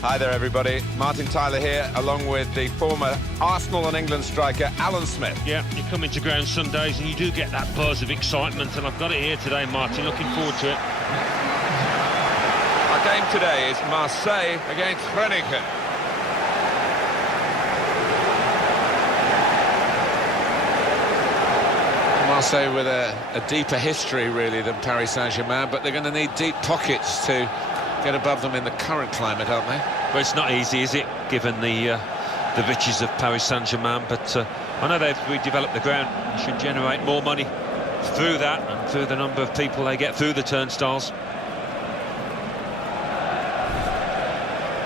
Hi there, everybody. Martin Tyler here, along with the former Arsenal and England striker, Alan Smith. Yeah, you come into ground Sundays and you do get that buzz of excitement, and I've got it here today, Martin. Looking forward to it. Our game today is Marseille against Groningen. Marseille with a deeper history, really, than Paris Saint-Germain, but they're going to need deep pockets to get above them in the current climate, aren't they? But it's not easy, is it, given the riches of Paris Saint-Germain? But I know they've redeveloped the ground. They should generate more money through that and through the number of people they get through the turnstiles.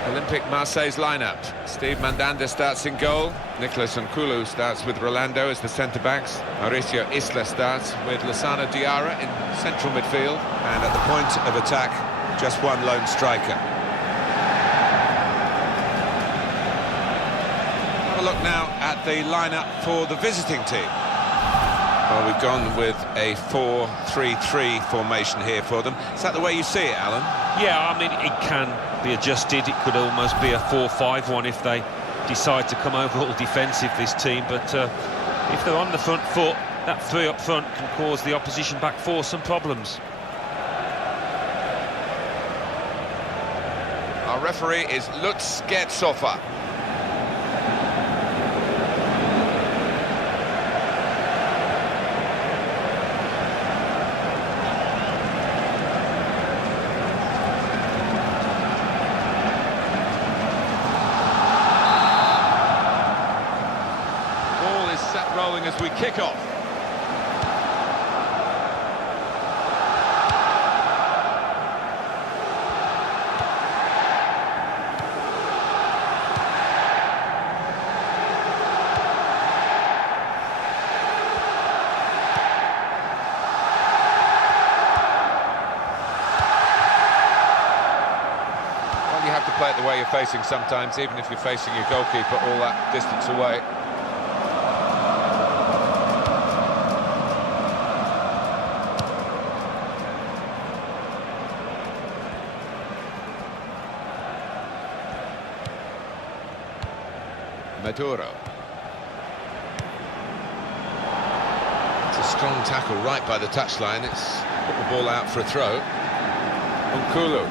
Olympique Marseille's lineup. Steve Mandanda starts in goal. Nicolas Nkulu starts with Rolando as the centre-backs. Mauricio Isla starts with Lassana Diarra in central midfield. And at the point of attack, just one lone striker. Have a look now at the lineup for the visiting team. Well, we've gone with a 4-3-3 formation here for them. Is that the way you see it, Alan? Yeah, I mean, it can be adjusted. It could almost be a 4-5-1 if they decide to come overall defensive, this team. But if they're on the front foot, that three up front can cause the opposition back four some problems. Our referee is Lutz Gertzhofer. Ball is set rolling as we kick off. You have to play it the way you're facing sometimes, even if you're facing your goalkeeper all that distance away. Maduro. It's a strong tackle right by the touchline. It's put the ball out for a throw. Nkulu.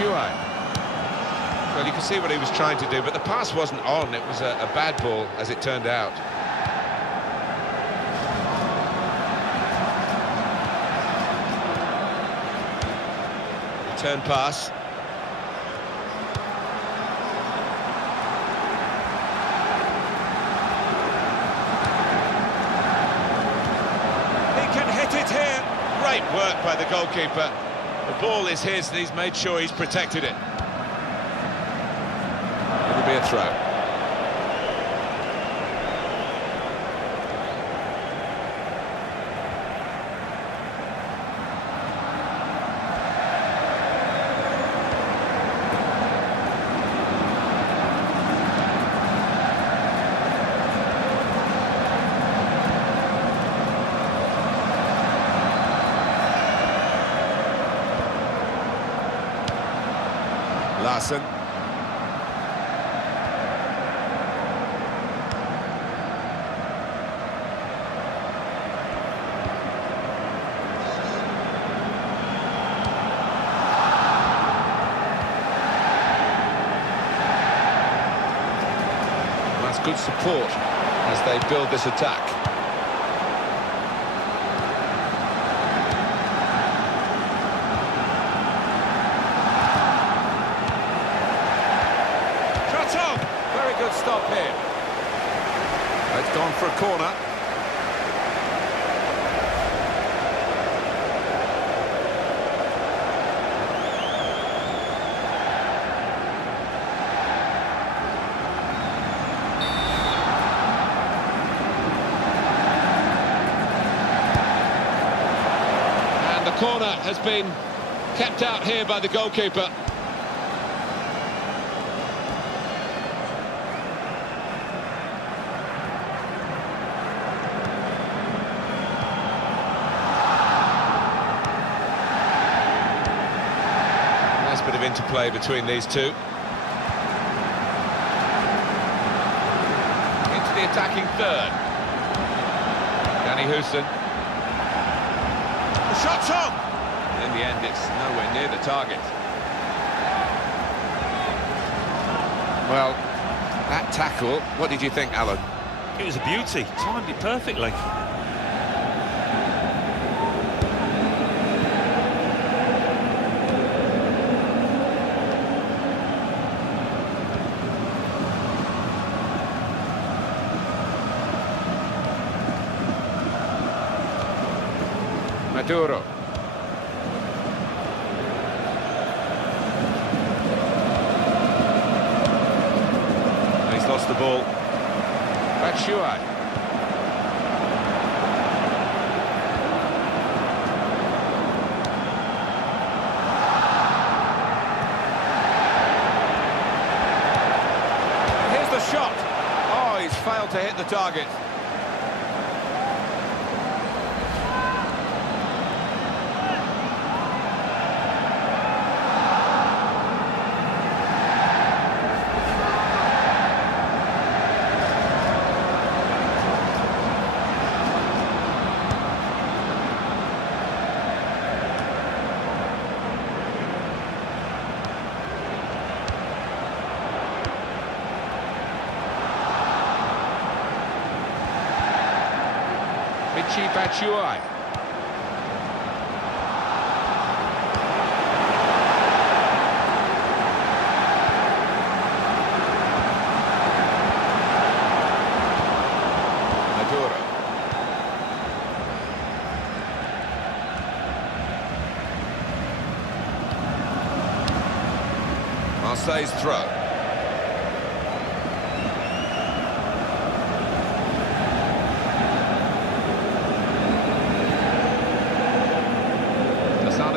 Well, you can see what he was trying to do, but the pass wasn't on. It was a bad ball, as it turned out. Return pass. He can hit it here. Great work by the goalkeeper. The ball is his, and he's made sure he's protected it. It'll be a throw. Larson. That's good support as they build this attack. Good stop here. It's gone for a corner. And the corner has been kept out here by the goalkeeper. of interplay between these two. Into the attacking third. Danny Houston. The shot's on! In the end, it's nowhere near the target. Well, that tackle, what did you think, Alan? It was a beauty, timed it perfectly. Maduro. He's lost the ball. Batshuayi. Here's the shot. Oh, he's failed to hit the target. Batshuayi. Maduro. Marseille's throw.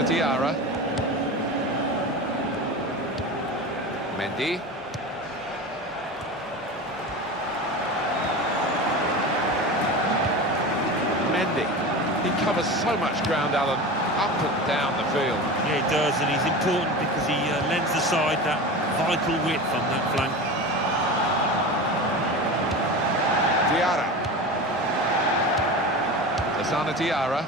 Diarra. Mendy. Mendy. He covers so much ground, Alan, up and down the field. Yeah, he does, and he's important because he lends the side that vital width on that flank. Diarra. Lasana Diarra.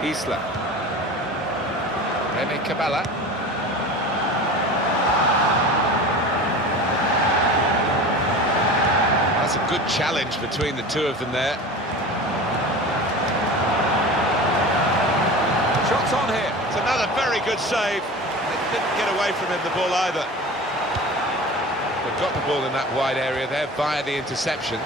Isla. Remy Qabala. That's a good challenge between the two of them there. Shots on here. It's another very good save. They didn't get away from him, the ball either. They've got the ball in that wide area there via the interception.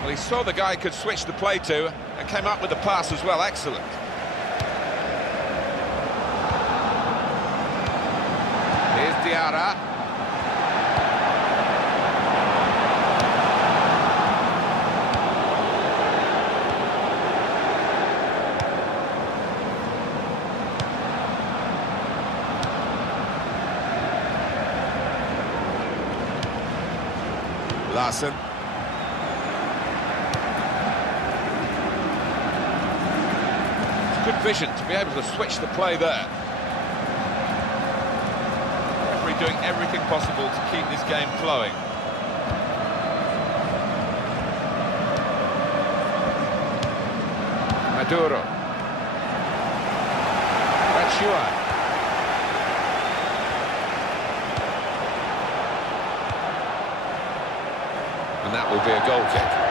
Well, he saw the guy could switch the play to and came up with the pass as well. Excellent. Here's Diarra. Larson. Good vision to be able to switch the play there. Referee doing everything possible to keep this game flowing. Maduro. Batshuayi. And that will be a goal kick.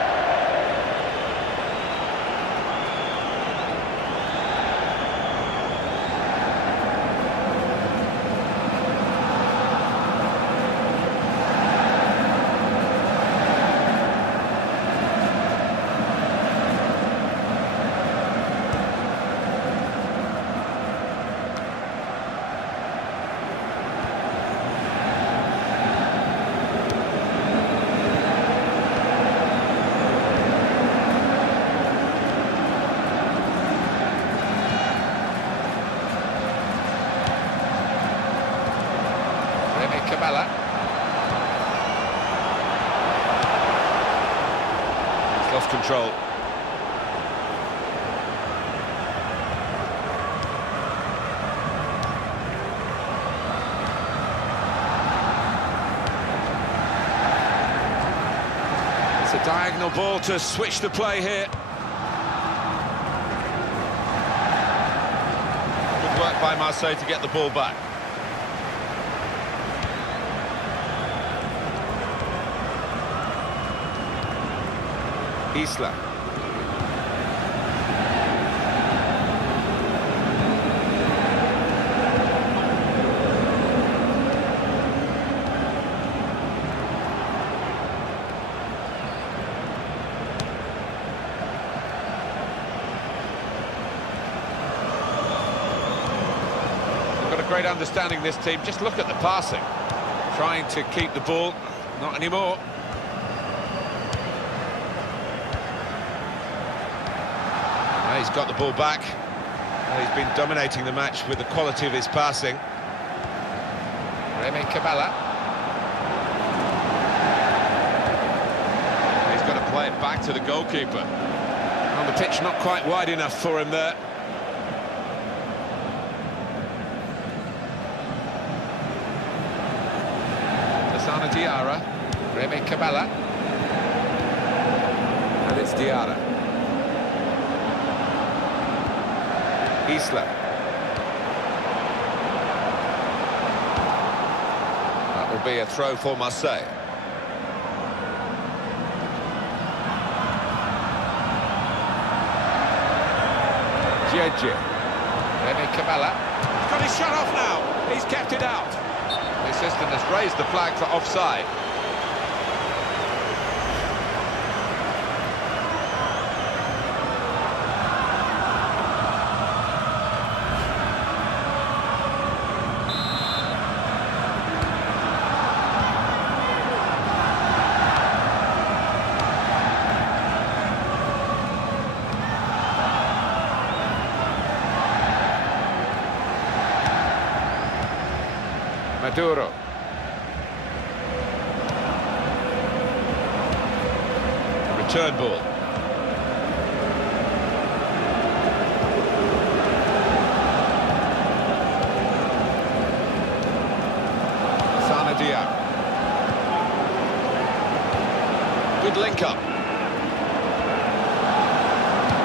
Qabala. He's lost control. It's a diagonal ball to switch the play here. Good work by Marseille to get the ball back. Isla. They've got a great understanding, this team. Just look at the passing. Trying to keep the ball. Not anymore. He's got the ball back. He's been dominating the match with the quality of his passing. Qabala. He's got to play it back to the goalkeeper. On the pitch, not quite wide enough for him there. Diarra. Qabala. And it's Diarra. Isla. That will be a throw for Marseille. Jeje. Qabala. He's got his shot off now. He's kept it out. The assistant has raised the flag for offside. Maduro. Return ball. Sanadiar. Good link up.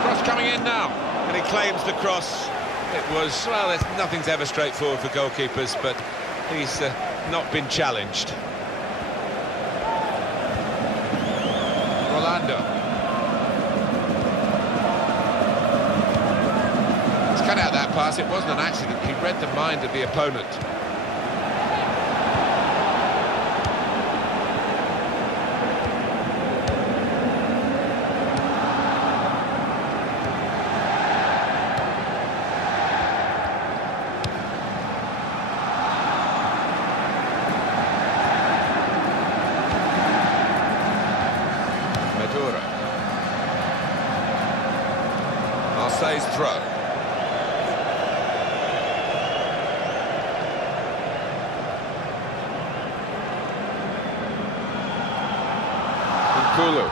Cross coming in now. And he claims the cross. It was, well, nothing's ever straightforward for goalkeepers, but he's not been challenged. Rolando. He's cut out that pass. It wasn't an accident. He read the mind of the opponent. Marseille's throw. Kulu.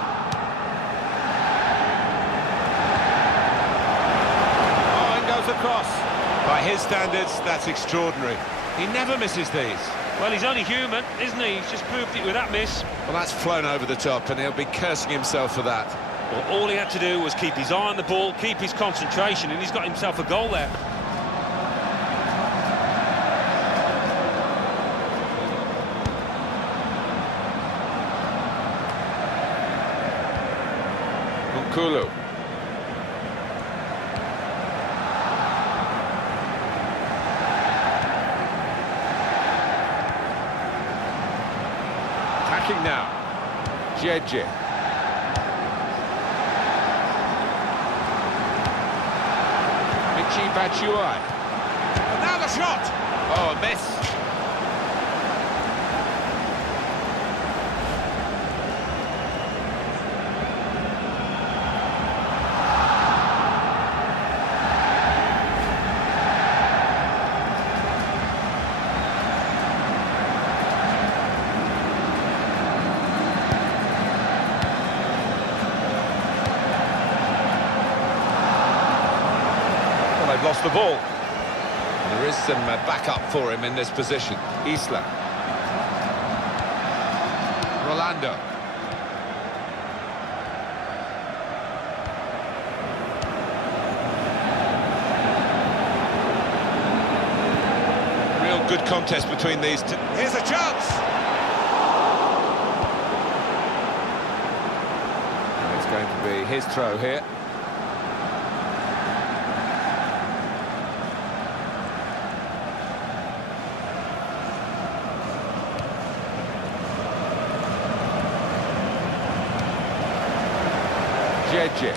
Oh, in goes across. By his standards, that's extraordinary. He never misses these. Well, he's only human, isn't he? He's just proved it with that miss. Well, that's flown over the top, and he'll be cursing himself for that. Well, all he had to do was keep his eye on the ball, keep his concentration, and he's got himself a goal there. Kulu. Attacking now. Jeje. Midtjylland. And now the shot. Oh, a miss. the ball. There is some backup for him in this position. Isla. Rolando. Real good contest between these two. Here's a chance! It's going to be his throw here. Jeje.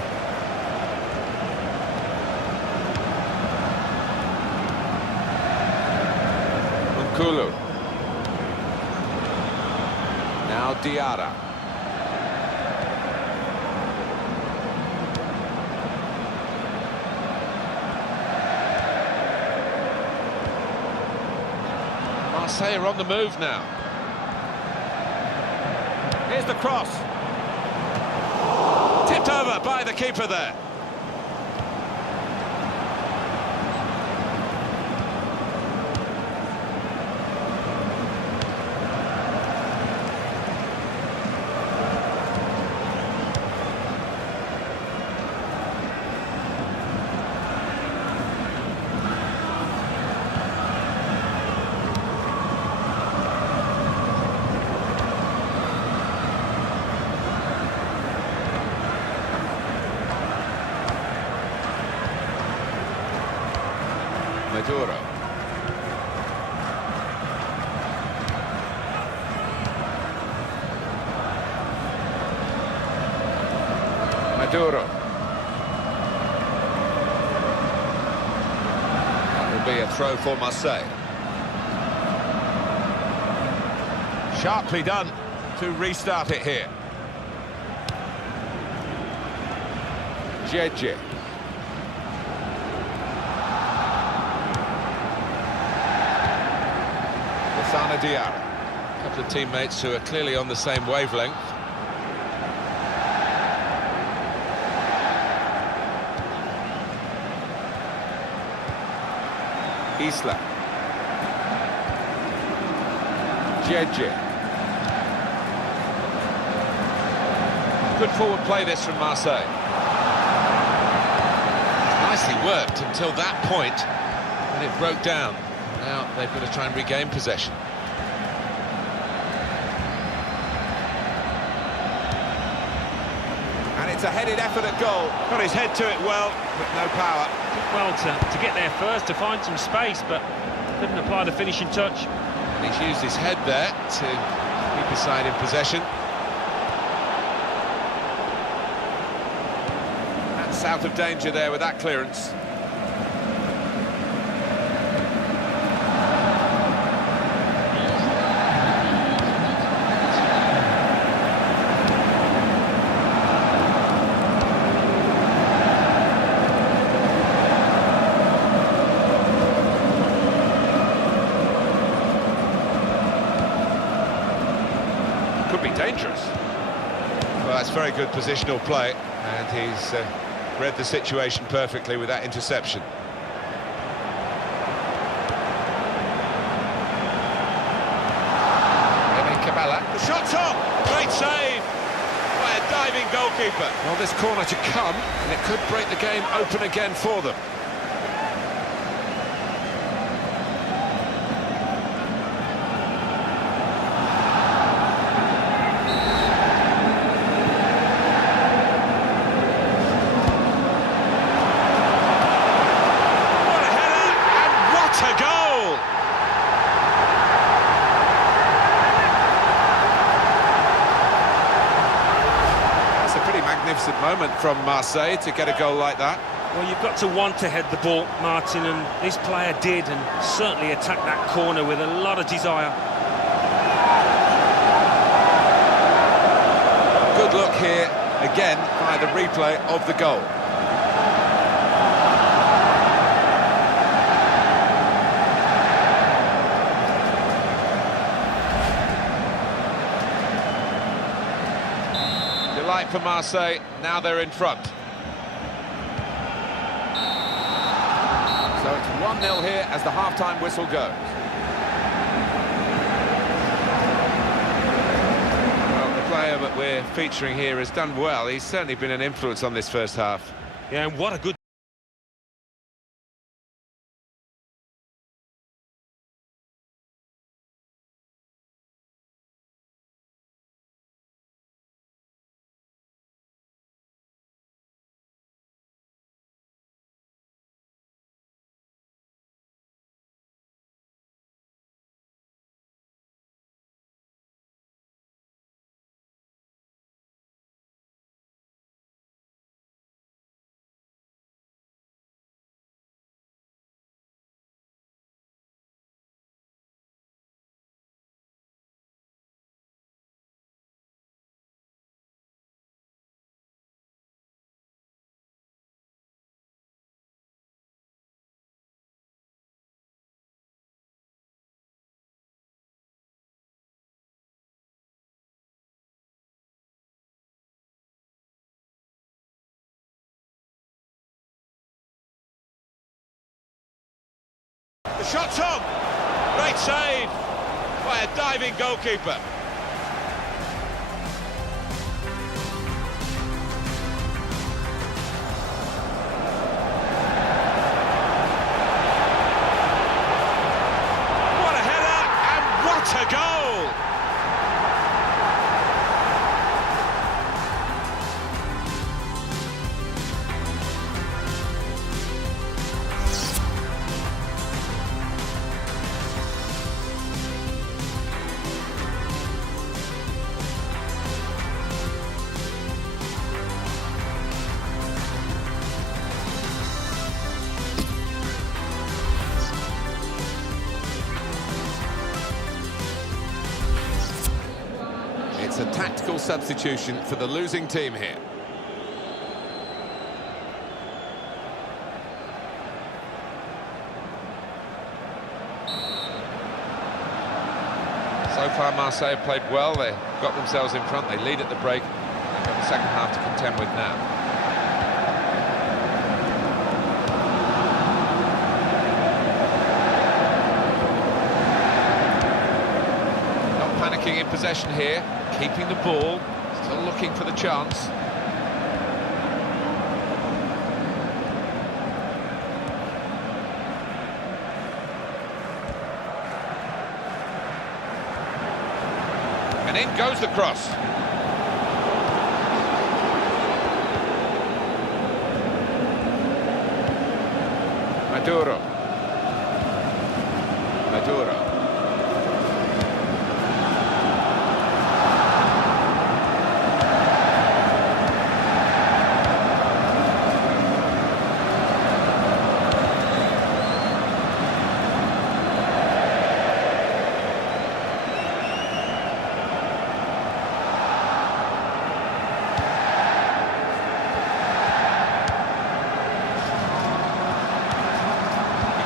Nkulu. Now Diarra. Marseille are on the move now. Here's the cross. Tipped over by the keeper there. Maduro. Maduro. That will be a throw for Marseille. Sharply done to restart it here. Jeje. Diarra. A couple of teammates who are clearly on the same wavelength. Isla. Jeje. Good forward play this from Marseille. Nicely worked until that point when it broke down. Now they've got to try and regain possession. And it's a headed effort at goal. Got his head to it well, but no power. Well, to get there first, to find some space, but couldn't apply the finishing touch. And he's used his head there to keep his side in possession. That's out of danger there with that clearance. Could be dangerous. Well, that's very good positional play, and he's read the situation perfectly with that interception. Qabala. The shot's on! Great save by a diving goalkeeper. Well, this corner to come, and it could break the game open again for them. Magnificent moment from Marseille to get a goal like that. Well, you've got to want to head the ball, Martin, and this player did, and certainly attacked that corner with a lot of desire. Good look here, again, by the replay of the goal. Delight for Marseille, now they're in front. So it's 1-0 here as the half-time whistle goes. Well, the player that we're featuring here has done well. He's certainly been an influence on this first half. Yeah, and what a good... The shot's on! Great save by a diving goalkeeper. What a header and what a goal! It's a tactical substitution for the losing team here. So far Marseille have played well, they've got themselves in front, they lead at the break, they've got the second half to contend with now. Panicking in possession here, keeping the ball, still looking for the chance. And in goes the cross. Maduro.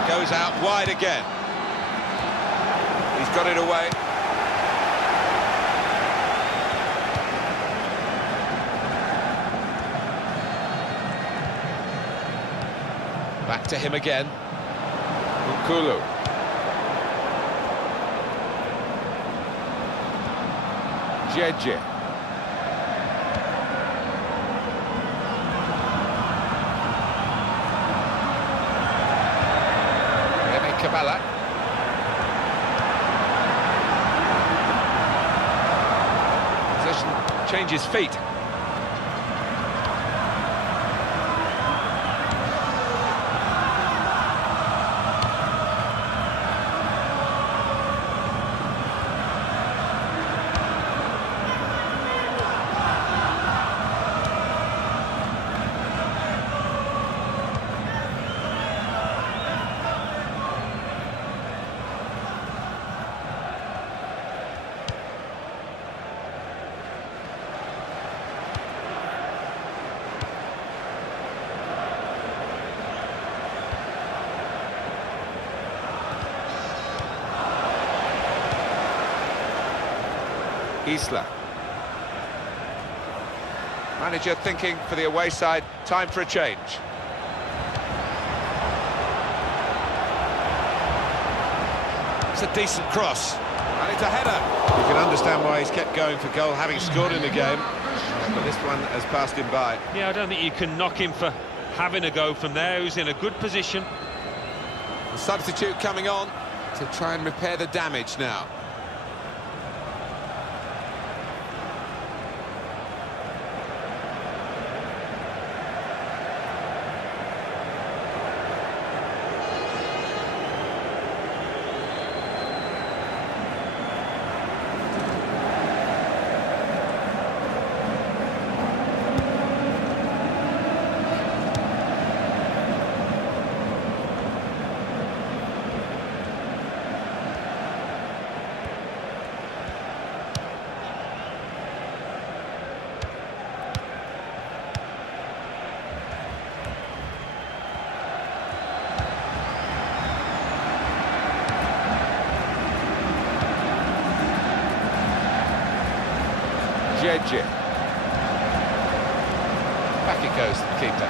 Goes out wide again. He's got it away. Back to him again. Nkulu. Jeje. Qabala. Possession changes feet. Isla. Manager thinking for the away side, time for a change. That's a decent cross. And it's a header. You can understand why he's kept going for goal, having scored in the game. But this one has passed him by. Yeah, I don't think you can knock him for having a go from there. He's in a good position. The substitute coming on to try and repair the damage now. Back it goes, the keeper.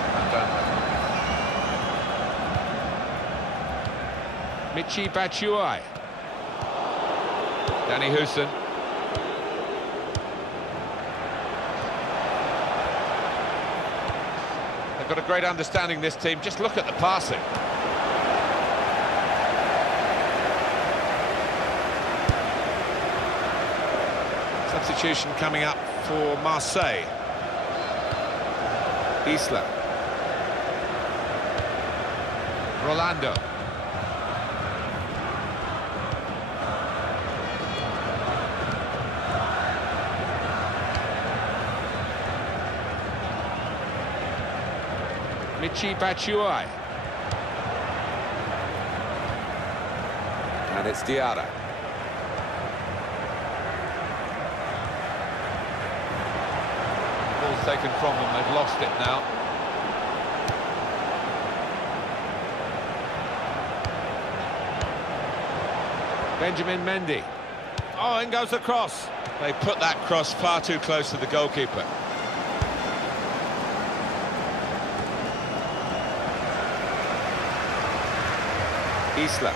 Michy Batshuayi. Danny Houston. They've got a great understanding, this team. Just look at the passing. Substitution coming up for Marseille. Isla. Rolando. Michy Batshuayi. And it's Diarra. Ball's taken from them, they've lost it now. Benjamin Mendy. Oh, in goes the cross. They put that cross far too close to the goalkeeper. Isla.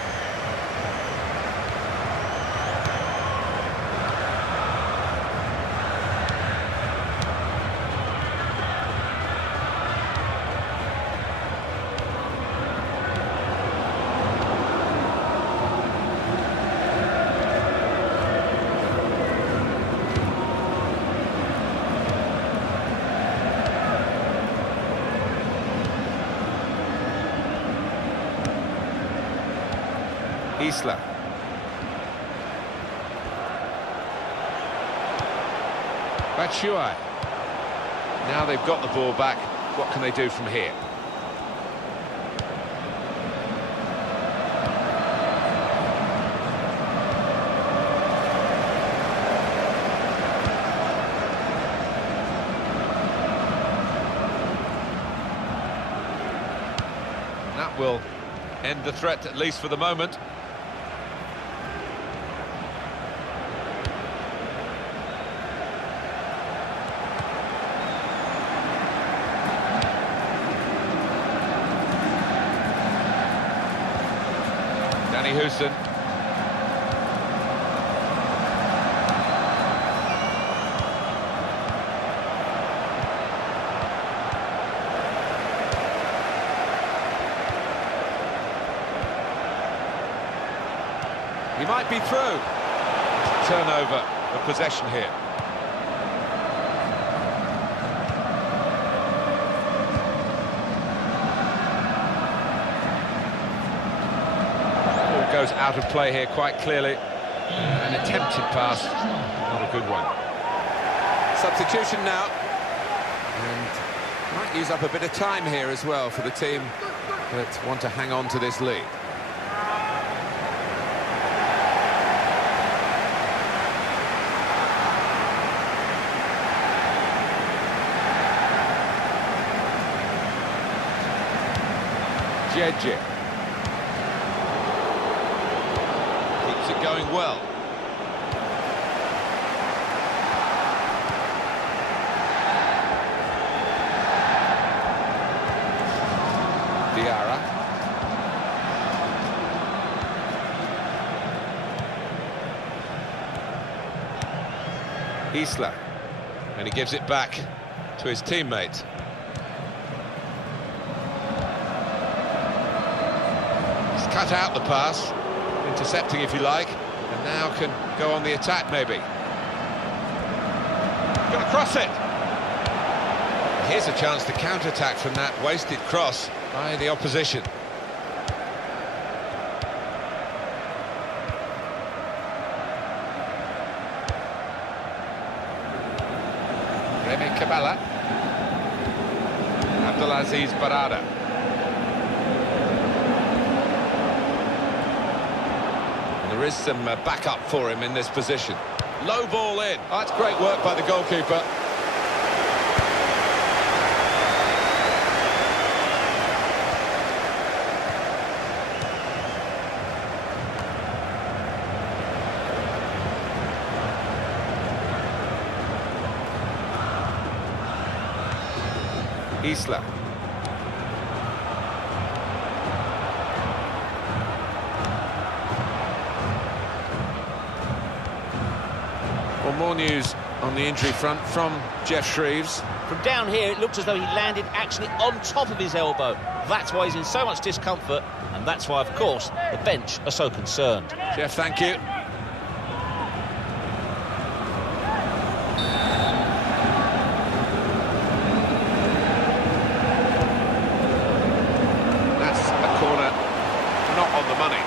Isla. Batshuayi. Now they've got the ball back. What can they do from here? That will end the threat, at least for the moment. Danny Houston. He might be through. Turnover of possession here. Ball goes out of play here quite clearly. An attempted pass, not a good one. Substitution now. And might use up a bit of time here as well for the team that want to hang on to this lead. Jeje. Keeps it going well. Diarra. Isla, and he gives it back to his teammate. He's cut out the pass, intercepting if you like, and now can go on the attack maybe. Gonna cross it! Here's a chance to counter-attack from that wasted cross by the opposition. Qabala, Abdelaziz Barada. And there is some backup for him in this position. Low ball in. Oh, that's great work by the goalkeeper. Isla. Well, more news on the injury front from Jeff Shreves. From down here, it looked as though he landed actually on top of his elbow. That's why he's in so much discomfort, and that's why, of course, the bench are so concerned. Jeff, thank you.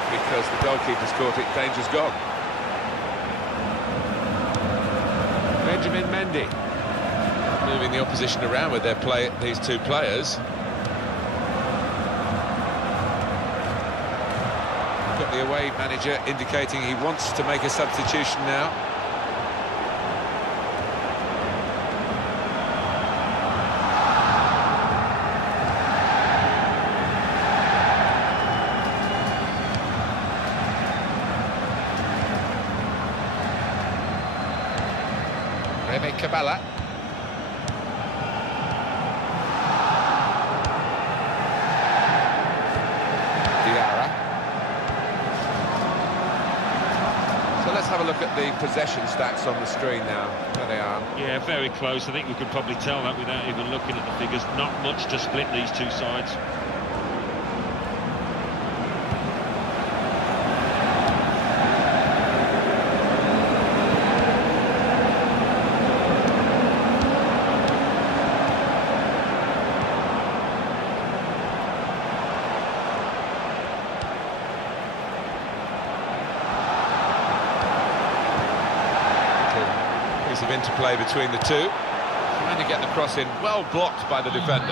Because the goalkeeper's caught it, danger's gone. Benjamin Mendy moving the opposition around with their play, these two players. Got the away manager indicating he wants to make a substitution now. Qabala. Diarra. So let's have a look at the possession stats on the screen now. There they are. Yeah, very close. I think we could probably tell that without even looking at the figures. Not much to split these two sides. Of interplay between the two, trying to get the cross in, well blocked by the defender.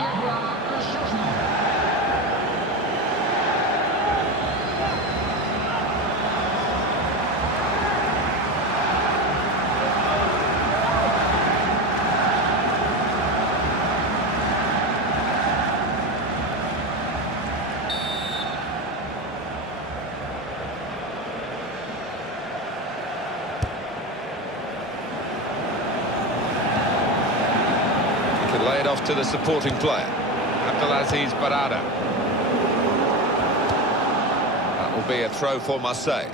Lay it off to the supporting player, Abdelaziz Barada. That will be a throw for Marseille.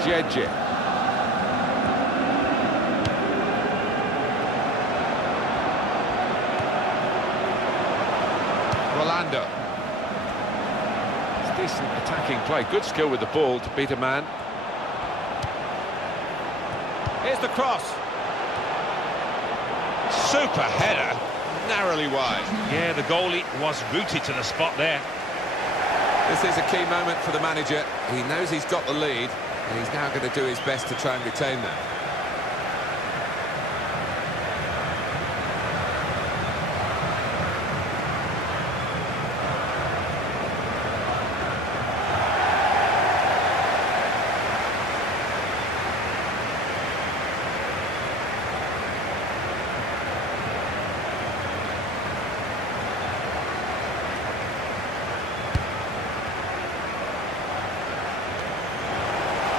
Jeje. Rolando. It's decent attacking play, good skill with the ball to beat a man. Here's the cross. Super header, narrowly wide. Yeah, the goalie was rooted to the spot there. This is a key moment for the manager. He knows he's got the lead, and he's now going to do his best to try and retain that.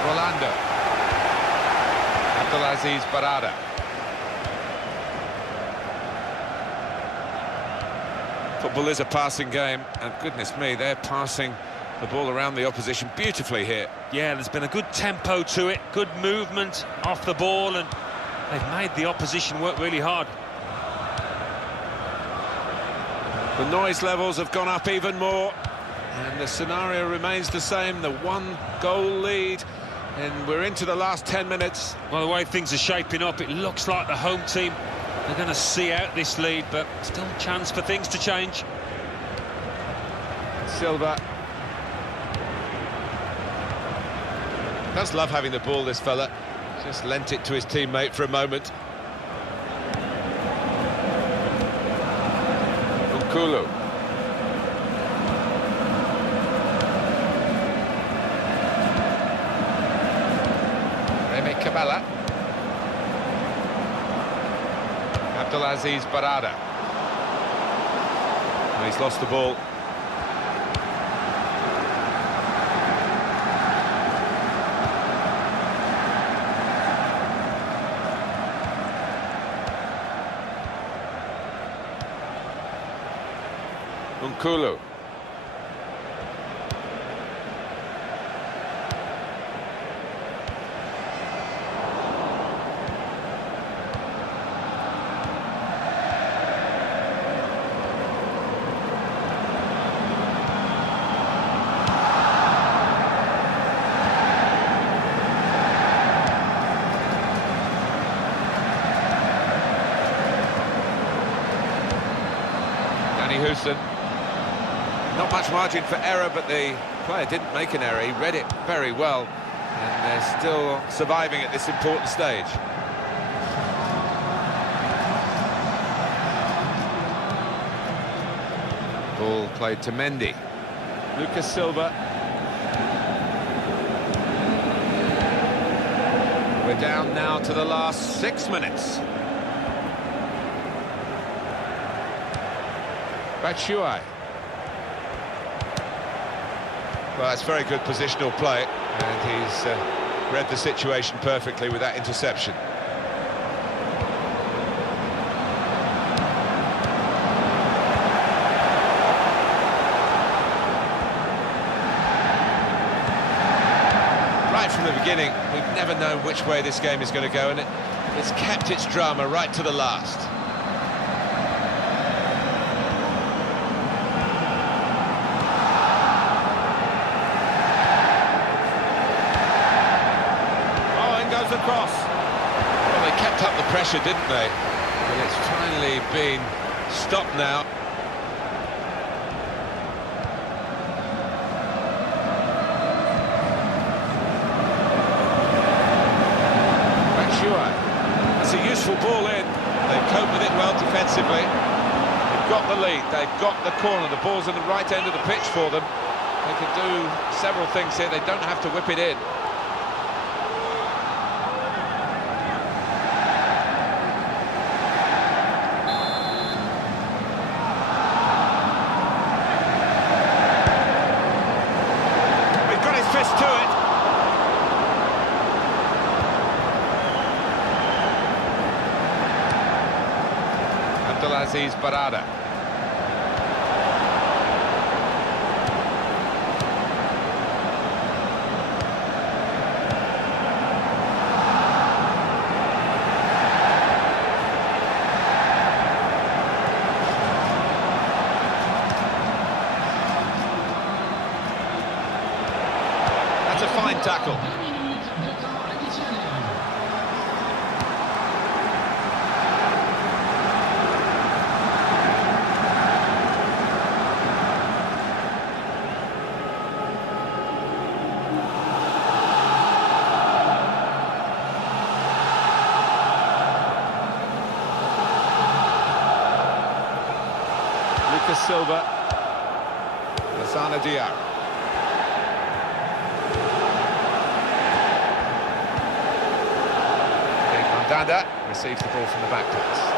Rolando. Abdelaziz Barada. Football is a passing game, and goodness me, they're passing the ball around the opposition beautifully here. Yeah, there's been a good tempo to it, good movement off the ball, and they've made the opposition work really hard. The noise levels have gone up even more, and the scenario remains the same, the one-goal lead, and we're into the last 10 minutes. Well, the way things are shaping up, it looks like the home team are going to see out this lead, but still a chance for things to change. Silva. Does love having the ball, this fella. Just lent it to his teammate for a moment. Nkulu. Qabala. Abdelaziz Barada. And he's lost the ball. Nkulu. Houston. Not much margin for error, but the player didn't make an error. He read it very well, and they're still surviving at this important stage. Ball played to Mendy. Lucas Silva. We're down now to the last 6 minutes. Batshuayi. Well, that's very good positional play, and he's read the situation perfectly with that interception. Right from the beginning, we've never known which way this game is going to go, and it's kept its drama right to the last. Across. Well, they kept up the pressure, didn't they? But it's finally been stopped now. Batshuayi. That's a useful ball in. They cope with it well defensively. They've got the lead. They've got the corner. The ball's in the right end of the pitch for them. They can do several things here. They don't have to whip it in. To it. Abdelaziz Barada. That's a fine tackle. Lucas Silva. Lassana Diarra. Dada receives the ball from the back pass.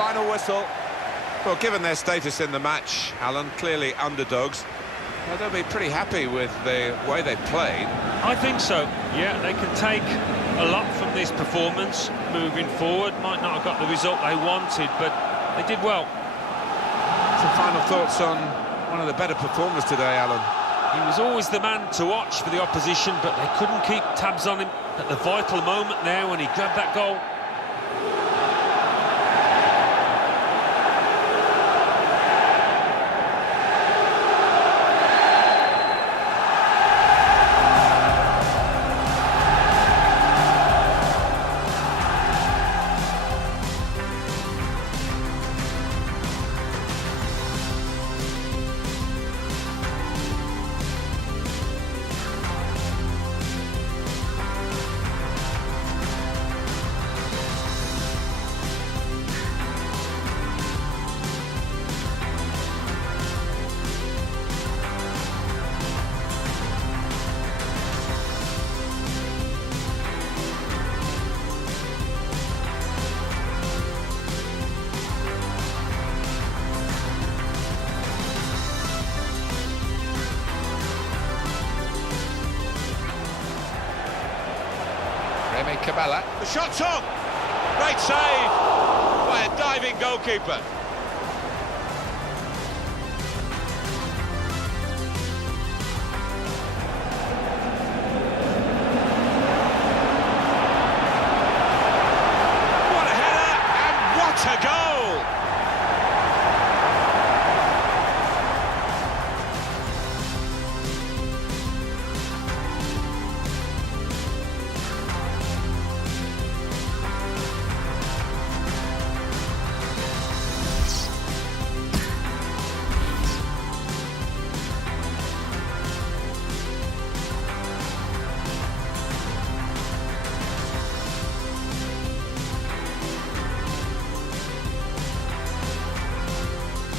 final whistle. Well, given their status in the match, Alan, clearly underdogs, well, they'll be pretty happy with the way they played. I think so, yeah, they can take a lot from this performance moving forward. Might not have got the result they wanted, but they did well. Some final thoughts on one of the better performers today, Alan? He was always the man to watch for the opposition, but they couldn't keep tabs on him at the vital moment now when he grabbed that goal. Qabala. The shot's on! Great save by a diving goalkeeper.